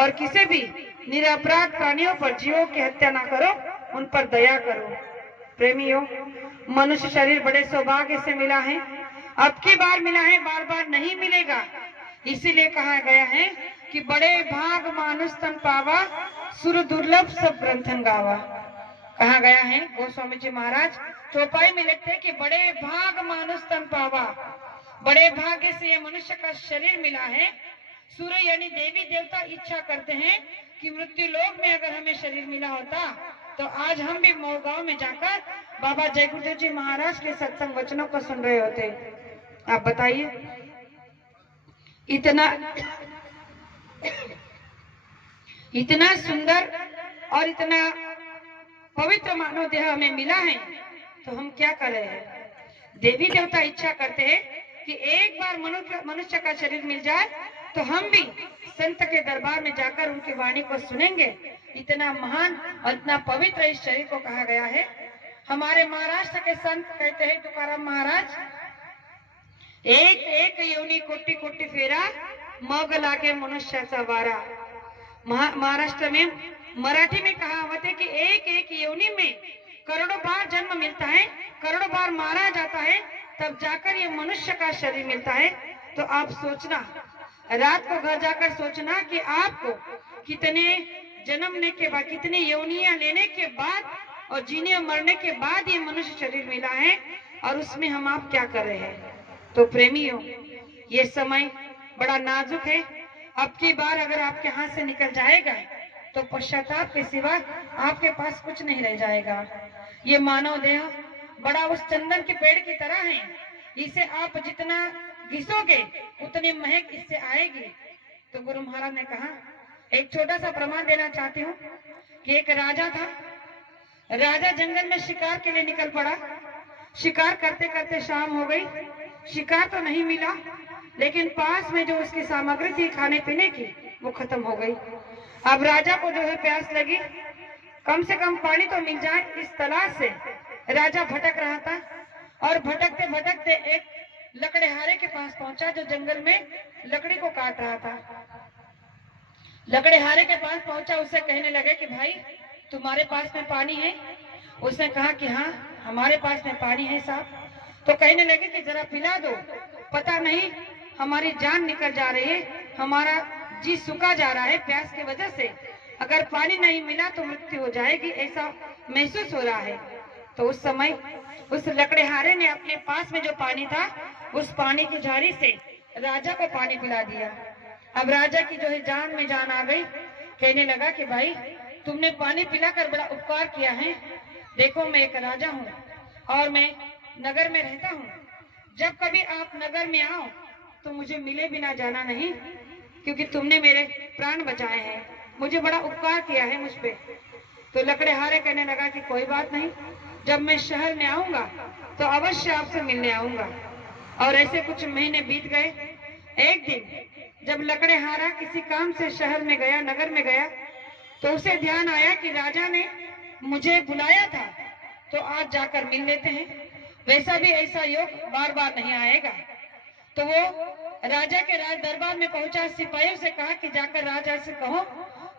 और किसी भी निरपराध प्राणियों पर, जीवों की हत्या ना करो, उन पर दया करो। प्रेमियों, मनुष्य शरीर बड़े सौभाग्य से मिला है। अब की बार मिला है, बार बार नहीं मिलेगा। इसीलिए कहा गया है कि बड़े भाग मानुष तन पावा, सुर दुर्लभ सब ग्रंथन गावा। कहा गया है, गोस्वामी जी महाराज चौपाई में लिखते हैं कि बड़े भाग मानुष तन पावा, बड़े भाग्य से ये मनुष्य का शरीर मिला है। सूर्य यानी देवी देवता इच्छा करते हैं कि मृत्यु लोक में अगर हमें शरीर मिला होता तो आज हम भी मोरगांव में जाकर बाबा जय गुरुदेव जी महाराज के सत्संग वचनों को सुन रहे होते। आप बताइए, इतना सुंदर और इतना पवित्र मानव देह हमें मिला है, तो हम क्या कर रहे हैं? देवी देवता इच्छा करते हैं कि एक बार मनुष्य का शरीर मिल जाए तो हम भी संत के दरबार में जाकर उनकी वाणी को सुनेंगे। इतना महान और इतना पवित्र इस शरीर को कहा गया है। हमारे महाराष्ट्र के संत कहते हैं, तुकाराम महाराज, एक एक योनी कोटि कोटि फेरा, मग लागे मनुष्याचा वारा। महाराष्ट्र में मराठी में कहावत है कि एक एक योनि में करोड़ों बार जन्म मिलता है, करोड़ों बार मारा जाता है, तब जाकर ये मनुष्य का शरीर मिलता है। तो आप सोचना, रात को घर जाकर सोचना कि आपको कितने जन्मने के बाद, कितनी योनियां लेने के बाद और जीने और मरने के बाद ये मनुष्य शरीर मिला है, और उसमें हम आप क्या कर रहे हैं? तो प्रेमियों, ये समय बड़ा नाजुक है। अब की बार अगर आपके हाथ से निकल जाएगा तो पश्चाताप के सिवा आपके पास कुछ नहीं रह जाएगा। ये मानव देह बड़ा उस चंदन के पेड़ की तरह है, इसे आप जितना घिसोगे उतनी महक इससे आएगी। तो गुरु महाराज ने कहा, एक छोटा सा प्रमाण देना चाहती हूँ कि एक राजा था। राजा जंगल में शिकार के लिए निकल पड़ा। शिकार करते करते शाम हो गई, शिकार तो नहीं मिला, लेकिन पास में जो उसकी सामग्री थी खाने पीने की, वो खत्म हो गई। अब राजा को जो है प्यास लगी, कम से कम पानी तो मिल जाए, इस तलाश से राजा भटक रहा था। और भटकते भटकते एक लकड़हारे के पास पहुंचा जो जंगल में लकड़ी को काट रहा था। लकड़हारे के पास पहुंचा, उससे कहने लगे कि भाई तुम्हारे पास में पानी है? उसने कहा कि हाँ हमारे पास में पानी है साहब। तो कहने लगे कि जरा पिला दो, पता नहीं हमारी जान निकल जा रही है, हमारा जी सूखा जा रहा है प्यास की वजह से, अगर पानी नहीं मिला तो मृत्यु हो जाएगी, ऐसा महसूस हो रहा है। तो उस समय उस लकड़हारे ने अपने पास में जो पानी था, उस पानी की झाड़ी से राजा को पानी पिला दिया। अब राजा की जो है जान में जान आ गई। कहने लगा कि भाई तुमने पानी पिलाकर बड़ा उपकार किया है। देखो मैं एक राजा हूँ और मैं नगर में रहता हूँ। जब कभी आप नगर में आओ तो मुझे मिले बिना जाना नहीं, क्योंकि तुमने मेरे प्राण बचाए हैं, मुझे बड़ा उपकार किया है मुझ पे। तो लकड़हारे कहने लगा कि कोई बात नहीं, जब मैं शहर में आऊंगा तो अवश्य आपसे मिलने आऊंगा। और ऐसे कुछ महीने बीत गए। एक दिन जब लकड़हारा किसी काम से शहर में गया, नगर में गया, तो उसे ध्यान आया कि राजा ने मुझे बुलाया था, तो आज जाकर मिल लेते हैं। वैसा भी ऐसा योग बार बार नहीं आएगा। तो वो राजा के राज दरबार में पहुंचा, सिपाहियों से कहा कि जाकर राजा से कहो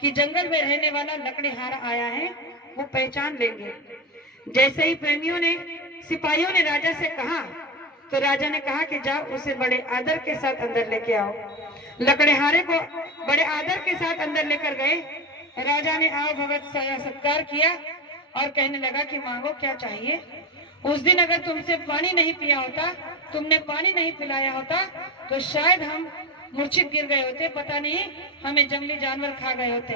कि जंगल में रहने वाला लकड़हारा आया है, वो पहचान लेंगे। जैसे ही प्रेमियों ने, सिपाहियों ने राजा से कहा, तो राजा ने कहा कि जाओ उसे बड़े आदर के साथ अंदर लेके आओ। लकड़हारे को बड़े आदर के साथ अंदर लेकर गए। राजा ने आओ भगत साया सत्कार किया और कहने लगा कि मांगो क्या चाहिए। उस दिन अगर तुमसे पानी नहीं पिया होता, तुमने पानी नहीं पिलाया होता, तो शायद हम मूर्छित गिर गए होते, पता नहीं हमें जंगली जानवर खा गए होते।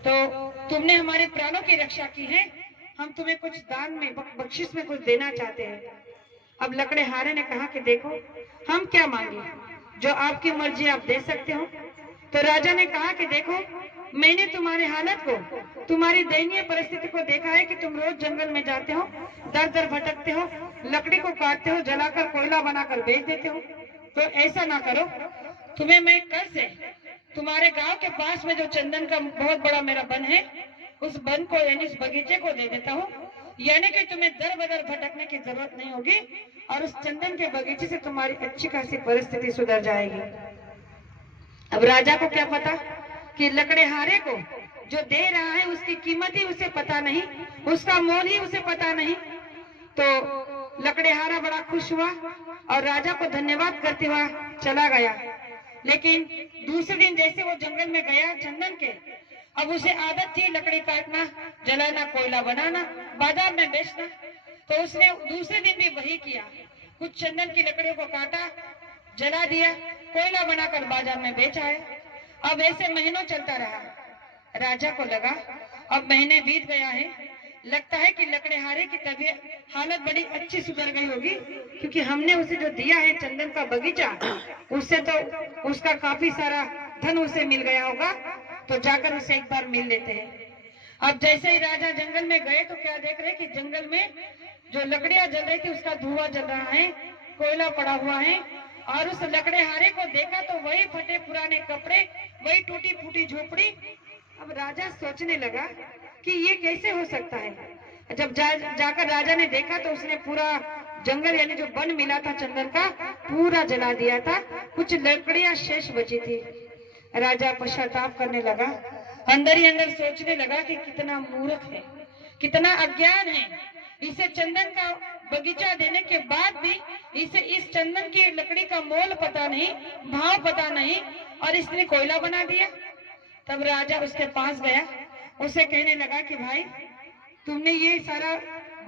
तो तुमने हमारे प्राणों की रक्षा की है, हम तुम्हें कुछ दान में, बख्शिश में कुछ देना चाहते हैं। अब लकड़हारे ने कहा कि देखो हम क्या मांगे, जो आपकी मर्जी आप दे सकते हो। तो राजा ने कहा कि देखो मैंने तुम्हारी हालत को, तुम्हारी दयनीय परिस्थिति को देखा है कि तुम रोज जंगल में जाते हो, दर दर भटकते हो, लकड़ी को काटते हो, जलाकर कोयला बनाकर बेच देते हो। तो ऐसा ना करो, तुम्हें मैं कल से तुम्हारे गांव के पास में जो चंदन का बहुत बड़ा मेरा वन है, उस वन को यानी उस बगीचे को दे देता हूँ, यानी कि तुम्हें दर बदर भटकने की जरूरत नहीं होगी और उस चंदन के बगीचे से तुम्हारी अच्छी खासी परिस्थिति सुधर जाएगी। अब राजा को क्या पता कि लकड़हारे को जो दे रहा है उसकी कीमत ही उसे पता नहीं, उसका मोल ही उसे पता नहीं। तो लकड़हारा बड़ा खुश हुआ और राजा को धन्यवाद करते हुआ चला गया। लेकिन दूसरे दिन जैसे वो जंगल में गया चंदन के, अब उसे आदत थी लकड़ी काटना, जलाना, कोयला बनाना, बाजार में बेचना। तो उसने दूसरे दिन भी वही किया, कुछ चंदन की लकड़ियों को काटा, जला दिया, कोयला बनाकर बाजार में बेच आया। अब ऐसे महीनों चलता रहा। राजा को लगा अब महीने बीत गया है, लगता है कि लकड़हारे की तबीयत हालत बड़ी अच्छी सुधर गई होगी, क्योंकि हमने उसे जो दिया है चंदन का बगीचा, उससे तो उसका काफी सारा धन उसे मिल गया होगा, तो जाकर उसे एक बार मिल लेते हैं। अब जैसे ही राजा जंगल में गए तो क्या देख रहे कि जंगल में जो लकड़ियां जल रही थी उसका धुआं जल रहा है, कोयला पड़ा हुआ है। और उस लकड़हारे को देखा तो वही फटे पुराने कपड़े, वही टूटी फूटी झोपड़ी। अब राजा सोचने लगा कि ये कैसे हो सकता है। जब जाकर राजा ने देखा तो उसने पूरा जंगल यानी जो वन मिला था चंदन का पूरा जला दिया था, कुछ लकड़ियां शेष बची थी। राजा पश्चाताप करने लगा, अंदर ही अंदर सोचने लगा कि कितना मूर्ख है, कितना अज्ञान है। इसे चंदन का बगीचा देने के बाद भी इसे इस चंदन की लकड़ी का मोल पता नहीं, भाव पता नहीं, और इसने कोयला बना दिया। तब राजा उसके पास गया, उसे कहने लगा कि भाई तुमने ये सारा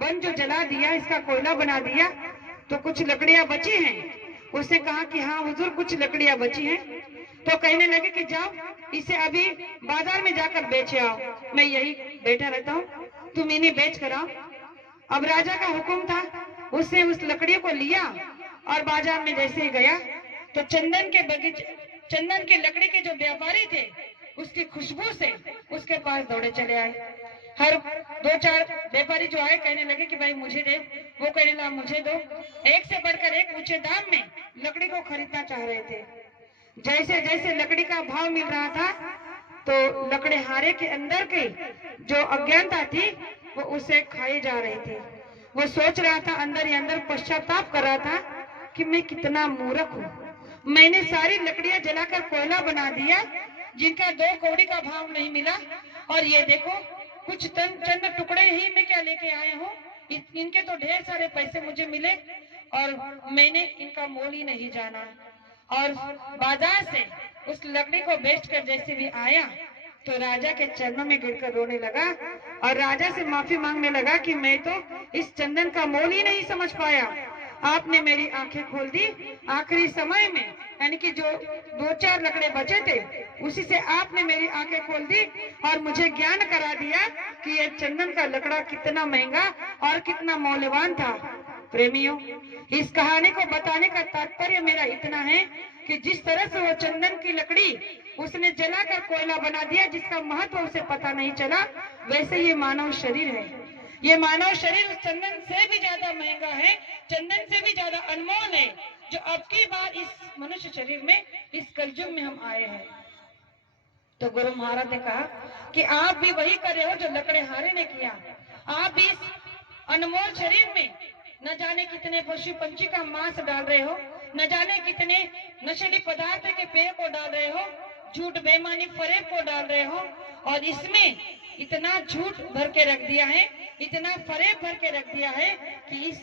वन जो जला दिया, इसका कोयला बना दिया, तो कुछ लकड़ियां बची हैं। उसने कहा कि हाँ हुजूर कुछ लकड़ियां बची हैं। तो कहने लगे कि जाओ इसे अभी बाजार में जाकर बेच आओ, मैं यही बैठा रहता हूँ, तुम इन्हें बेच कर आओ। अब राजा का हुक्म था, उसने उस लकड़ियों को लिया और बाजार में जैसे ही गया तो चंदन के बगीचे, चंदन की लकड़ी के जो व्यापारी थे उसकी खुशबू से उसके पास दौड़े चले आए। हर 2-4 व्यापारी जो आए कहने लगे कि भाई मुझे दे, वो कहने लगा मुझे दो। एक से बढ़कर एक ऊंचे दाम में लकड़ी को खरीदना चाह रहे थे। जैसे जैसे लकड़ी का भाव मिल रहा था तो लकड़हारे के अंदर की जो अज्ञानता थी वो उसे खाई जा रही थी। वो सोच रहा था, अंदर ही अंदर पश्चाताप कर रहा था कि मैं कितना मूर्ख हूँ, मैंने सारी लकड़ियां जलाकर कोयला बना दिया जिनका 2 कौड़ी का भाव नहीं मिला, और ये देखो कुछ चंद टुकड़े ही मैं क्या लेके आए हूँ, इनके तो ढेर सारे पैसे मुझे मिले और मैंने इनका मोल ही नहीं जाना। और बाजार से उस लकड़ी को बेचकर जैसे भी आया तो राजा के चरणों में गिरकर रोने लगा और राजा से माफी मांगने लगा कि मैं तो इस चंदन का मोल ही नहीं समझ पाया, आपने मेरी आंखें खोल दी। आखिरी समय में यानी कि जो 2-4 लकड़े बचे थे उसी से आपने मेरी आंखें खोल दी और मुझे ज्ञान करा दिया कि ये चंदन का लकड़ा कितना महंगा और कितना मौल्यवान था। प्रेमियों, इस कहानी को बताने का तात्पर्य मेरा इतना है कि जिस तरह से वो चंदन की लकड़ी उसने जलाकर कोयला बना दिया जिसका महत्व उसे पता नहीं चला, वैसे ये मानव शरीर है। ये मानव शरीर उस चंदन से भी ज्यादा महंगा है, चंदन से भी ज्यादा अनमोल है, जो अब की बार इस मनुष्य शरीर में, इस कलयुग में हम आए हैं। तो गुरु महाराज ने कहा कि आप भी वही कर रहे हो जो लकड़हारे ने किया। आप भी इस अनमोल शरीर में न जाने कितने पशु पंछी का मांस डाल रहे हो, न जाने कितने नशीले पदार्थ के पेय को डाल रहे हो, झूठ बेईमानी फरेब को डाल रहे हो, और इसमें इतना झूठ भर के रख दिया है, इतना फरेब भर के रख दिया है कि इस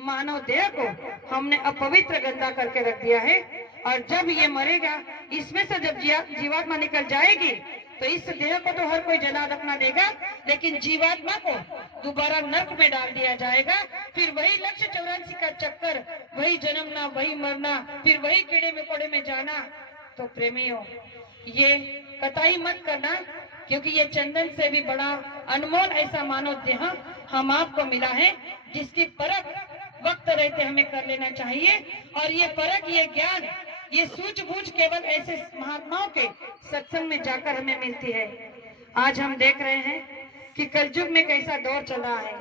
मानव देह को हमने अपवित्र गंदा करके रख दिया है। और जब ये मरेगा, इसमें से जब जीवात्मा निकल जाएगी तो इस देह को तो हर कोई जला दफना देगा, लेकिन जीवात्मा को दोबारा नर्क में डाल दिया जाएगा। फिर वही लक्ष्य 84 का चक्कर, वही जन्मना, वही मरना, फिर वही कीड़े मकोड़े में जाना। तो प्रेमियों, ये कतई मत करना, क्योंकि ये चंदन से भी बड़ा अनमोल ऐसा मानव देह हम आपको मिला है, जिसकी परख वक्त रहते हमें कर लेना चाहिए। और ये परख, ये ज्ञान, ये सूझबूझ केवल ऐसे महात्माओं के सत्संग में जाकर हमें मिलती है। आज हम देख रहे हैं कि कलयुग में कैसा दौर चल रहा है।